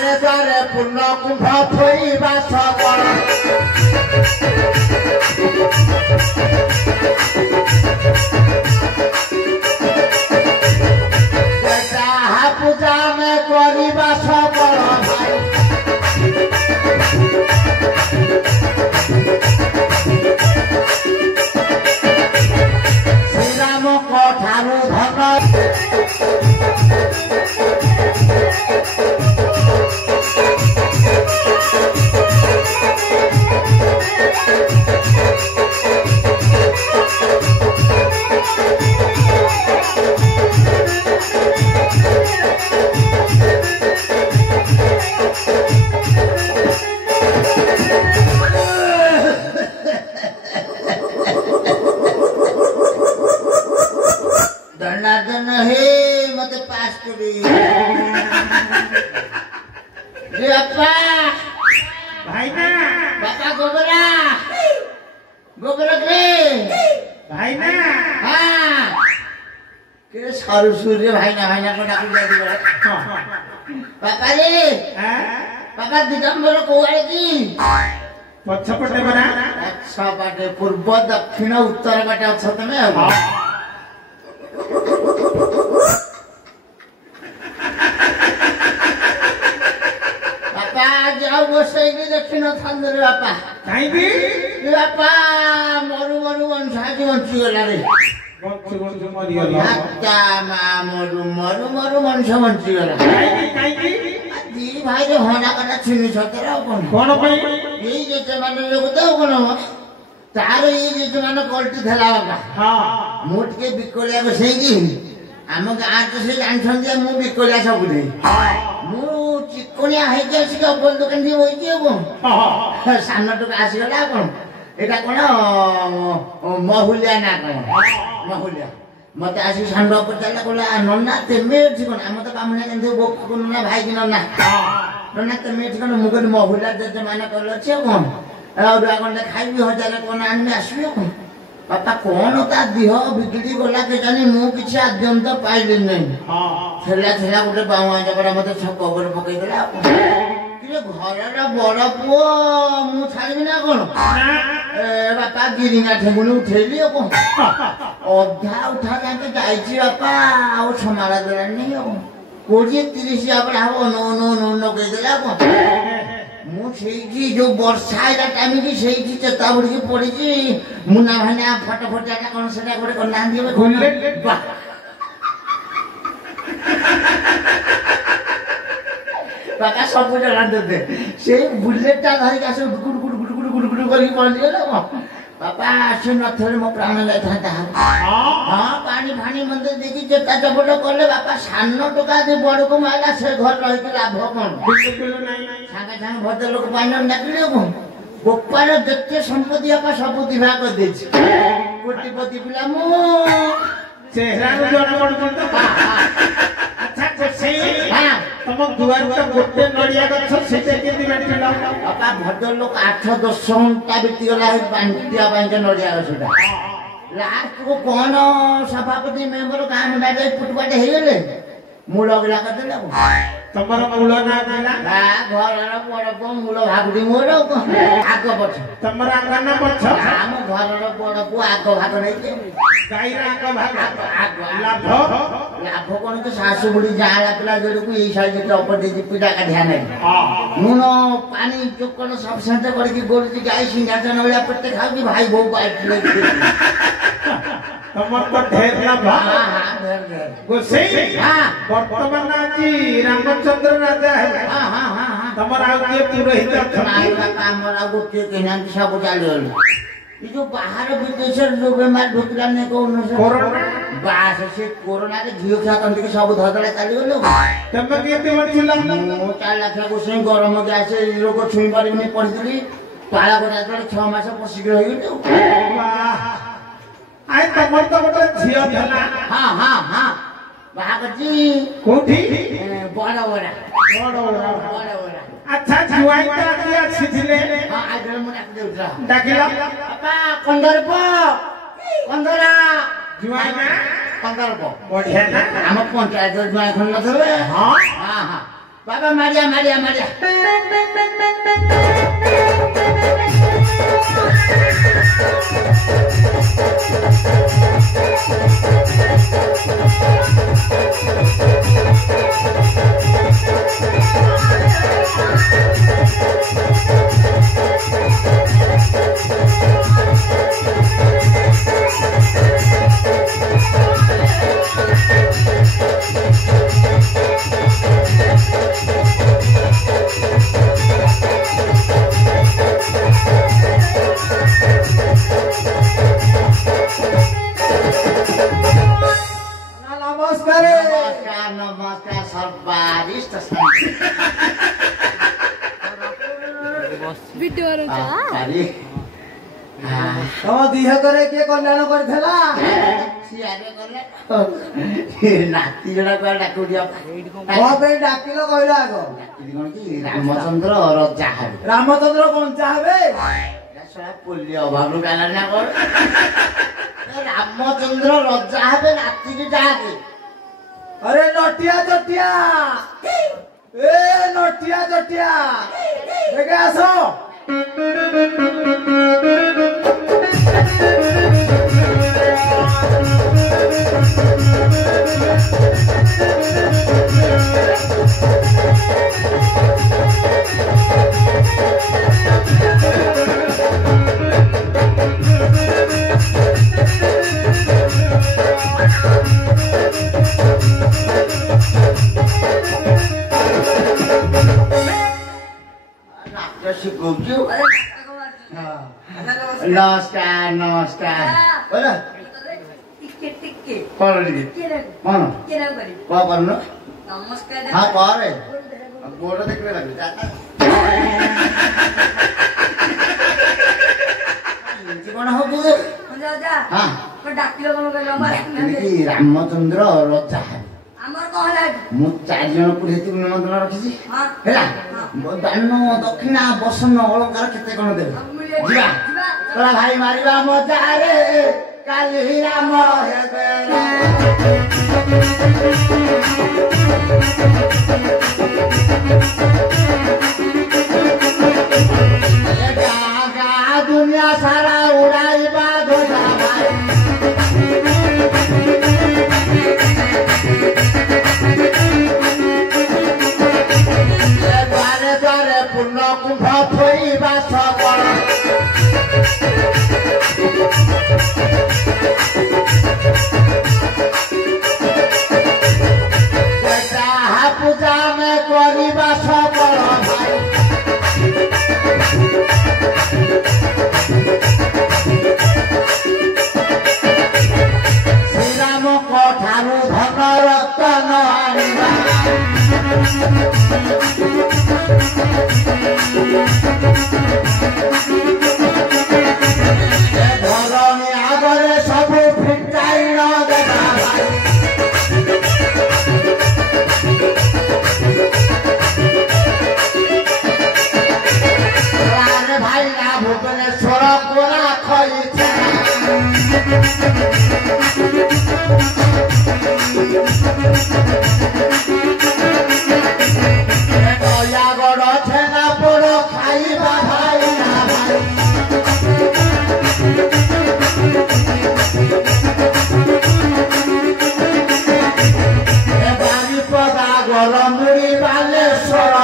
द्वारे द्वारे पूर्ण कुंभ थोइबा सबल पूजा में करिबा सबल भाई श्री राम को ठारू धन सूर्य भाई ना को डाक दिया पापा रे पापा दिगंबर कोआले की पछपटे बना अच्छा बाटे पूर्व दक्षिण उत्तर बाटे अछ तमे पापा जाओ बसई की दक्षिण थांदरे पापा काई भी पापा मरु मरु वंशाजी वंशी गला रे गंचु मरी गला अच्छा मा मरु मरु मरु वंश वंशी गला काई की दी भाई रे होना कटा छिनि सतरा कोन पई ये जे माने लोग तो कोन तार ये जे माने कोल्टी थला बाबा हां मोट के बिकोलिया को सेई की हम गां तो से जान जे मु बिकोलिया सब दे मु चिकोनिया है जे से अपन दुकान दी होई के को हां सामने तो आसी गला कोन एटा कोन महुलिया ना कोन महुलिया मते आसी सांडो पचाला कोला नन्ना तेमे ठिकन हम तो कामने केंदे बोक कोन ना भाई कि नन्ना नन्ना तेमे ठिकन मुगन महुलिया जे माने करलो छे कोन और आगन खाइबी हजार कोन आनमे आसीबो कोन पापा कोन ता दिह बिगड़ी गला के जानी मु किछ आद्यंत पाइले नै हां छला छला गोटे बावा जबरा मते छक ओवर पकई देला किरे घररा बड़ पुओ मु छाड़बी ना कोन ए बापा गिरिंगा ठेगुनी उठेली कोन अधा उठा जाके जाईची बापा आ समाला देला नै कोजी 30 आपरा हो नो नो नो नो कहि देला कोन मु सेठी जो वर्षा आइला टाइम की सेठी चता बुड़ी की पड़ी जी मुना भाना फटाफटा कोन सेटा गोटे कोन नाम दिबे खोलले वाह पाका सब जला देते से बुलेटटा धरि का से good good good good good good करी पड़ गेला पापा आसे न थरे मो प्राण लै था हां पानी फानी मंदे देखि चता चपड़ करले बापा सानो टका दे बड़ को माला से घर रहि के लाभ कोन बिल्कुल नहीं सांगा सांग भद्र लोक पाइन नाकिले को गोपाल जत्ते संपत्ति आपा सब दिभा कर देछि कोटिपति पिला मु चेहरा को जण पड़ तो अच्छा कोसे हां तम दुआर तो गोटे नडिया गछ सेते केति बैठला बापा भद्र लोक 8-10 घंटा बीती गला है बांटिया बांके नडिया गछटा लास्ट को कोन सभापति मेंबर काम बैठे फुटबाटे हे गेले मूल गला करदेला तमर मूल ना देला घर बड़ को मूल भागुदी मोर आग पछ तमर आग ना पछ हम घर बड़ को आग भाग नै के गाई आग भाग लाभ लाभ कोन के सासु बुढ़ी जाला पिला जोड़ को एई साइड के ऊपर दे पीड़ा का ध्यान है हां नून पानी चोकन सब सेंटर करके गोल की गाय सिंहासन वाला पत्ते खा की भाई बहु बात ले तमर तो ढेर ना भा हां ढेर गोसे हां वर्तमान जी रामचंद्र राजा है हां हां हां तमर आ के पुरोहित नाई का हमरा गोटे केना सब चालल ई जो बाहर विदेशर जो बेमार ढुकला ने कोन कोरोना बास से कोरोना के झियो खा कंटी के सब धदला चाली गेलो तम केते बचिला मो 4 लाख को से गरम गैस रोग छुई पारि नै पड़ितली पाला गोटा 6 मास पसिक रहि गेलो वाह आय तमर तो गोटे झियो धला हां हां हां बागजी कोठी बड़ा बड़ा अच्छा जुआई का दिया छिथिले हां आज म डाक देउला डाकिला पापा कंदर प कंदरा जुआई ना कंदर प बढ़िया ना हम पंचायत जुआई खन नथबे हां हां हां बाबा मारिया मारिया मारिया नमस्कार सर्वारिष्ट तम दिह करे किए कल्याण करथला नाती जड़ा को डाकू दिया पे डाकिलो कहला आगो कौन कि रामचंद्र रजा हेबे रामचंद्र कंचा हेबे सला पुल्य अभाव गाला ना कर रामचंद्र रजा हेबे नाती के जाके अरे नटिया जटिया ए नटिया जटिया देखे आसो नमस्कार नमस्कार बोला कौन नमस्कार हाँ करे गोड़ देखने लगे कौन हो हाँ रामचंद्र रजा मु 4 जन को हेतु निमंत्रण रखिছি हेला दान दक्षिणा बसन अलंकार केते कोन देबे जीवा तोरा भाई मारिबा मजा रे काली राम हेबे गा दुनिया सारा उड़ाइबा धोजा भाई पूर्ण कुंभ थोइबा सबल पूजा में करिबा सबल भाई श्रीराम कठारू धन रतन आनिबा धरणी आगरे सबू फिटाई न देबा भाई ना भुवनेश्वर कोरा खइছে दयागढ़ छेना पोड़ खाइबा भाई ना भाई बारीपदा गरमुड़ी बालेश्वर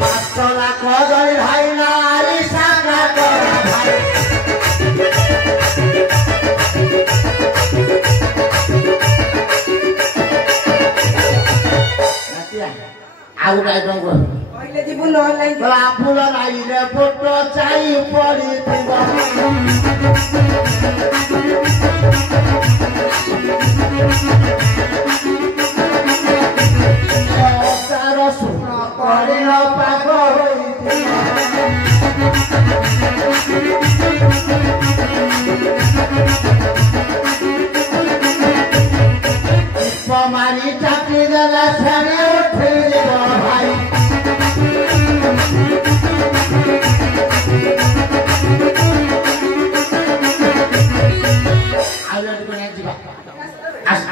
पाँचला कदली भाई नारी सागा भाई आउ राइदंग कहले जीबु न लाइन फूल राइले फोटो चाई पड़िथिबा तार सुन करिल पाग होइथिबा मारी चाकी देला छाने उठिबा भाई ଆସ